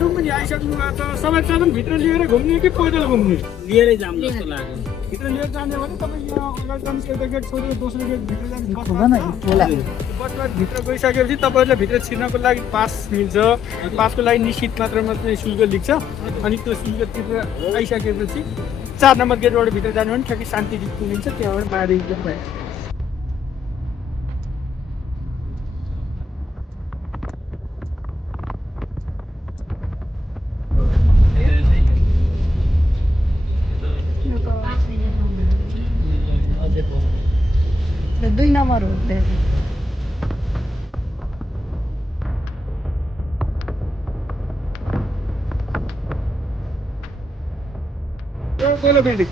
लुम्बिनी आइसक्नु भएको छ सबै सामान भित्र लिएर घुम्ने कि पैदल घुम्ने लिएरै जाम जस्तो लाग्यो भित्र लिएर जाने भने तपाईँ यहाँ अगाडि जाने एउटा गेट छोडेर दोस्रो गेट भित्र जाने बसमा भित्र गइसकेपछि तपाईँहरूले भित्र छिर्नको लागि पास मिल्छ पासको लागि निश्चित मात्रामा चाहिँ शुल्क लिन्छ अनि त्यो शुल्क तिरेर आइसकेपछि 4 नम्बर गेटबाट भित्र जानु भने ठ्याक्कै शान्ति पुगिन्छ त्यहाँबाट मायादेवी भयो The 2 number there. पहिलो बिल्डिङ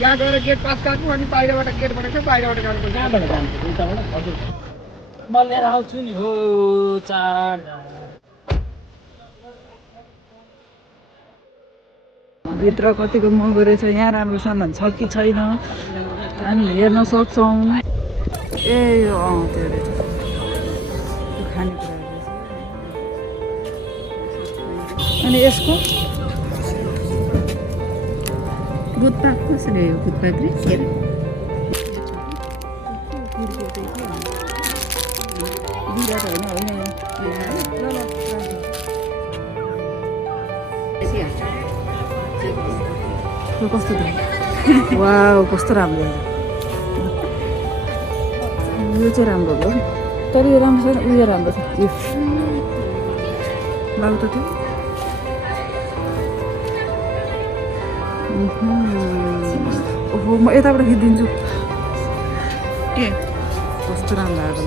यहाँ गएर गेट पास काट्नु अनि बाहिरबाट गेटबाट चाहिँ बाहिरबाट जानुपर्छ कहाँबाट जान्छ उताबाट हजुर म लिएर आउँछु नि हो चार भित्र कतिको महँगो रहेछ यहाँ राम्रो सामान छ कि छैन हामी हेर्न सक्छौँ ए यो त्यो रहेछ त्यो खानेकुरा रहेछ अनि यसको बुधपाक कसरी हो बुधपाक रे बिराट होइन कस्तो वाउ कस्तो राम्रो यो चाहिँ राम्रो भयो तर यो राम्रो छ उयो राम्रो छ यो लाउ त त्यो ओहो म यताबाट खिचिदिन्छु के कस्तो राम्रो आएको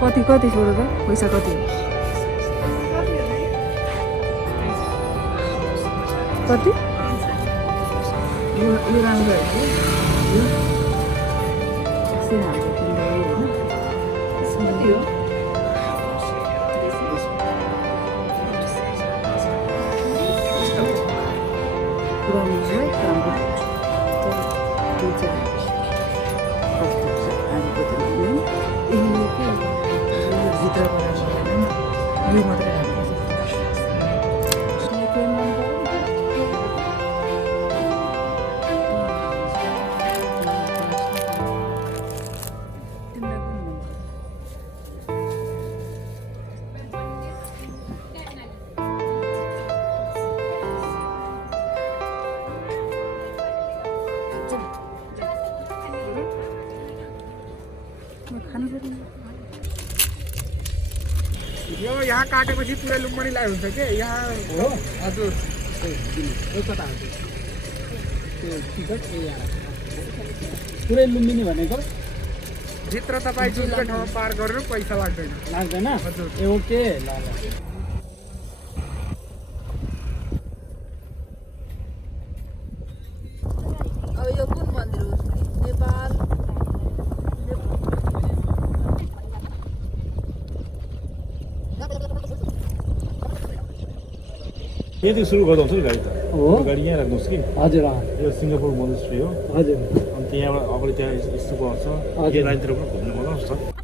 कति कति छोडो त पैसा कति कति यो राम्रो यो मात्रै यो यहाँ काटेपछि पुरै लुम्बिनीलाई हुन्छ के यहाँ हो हजुर कता हुन्छ त्यो टिकट पुरै लुम्बिनी भनेको भित्र तपाईँ जुनको ठाउँमा पार गरेर पैसा लाग्दैन हजुर ए ओके ल अब यो कुन मन्दिर हो नेपाल यति सुरु गर्दा हुन्छ नि गाडी त हो गाडी यहाँ राख्नुहोस् कि हजुर यो सिङ्गापुर मोनेस्ट्री हो हजुर अनि त्यहाँबाट अगाडि त्यहाँ यस्तो पर्छ यो लाइनतिर पनि घुम्नु मजा आउँछ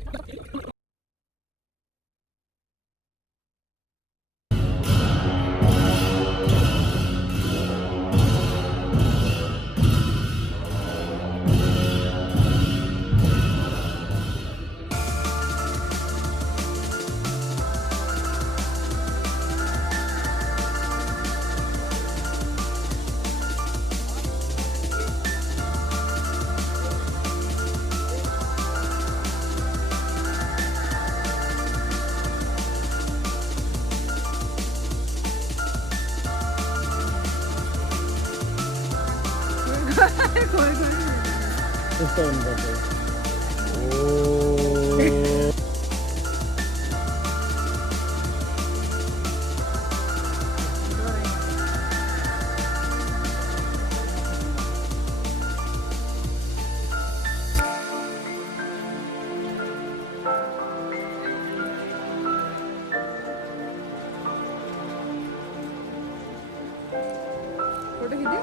त्यस्तो हुनुपर्छ फोटो खिच्यौ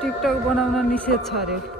टिकटक बनाउन निषेध छ अरे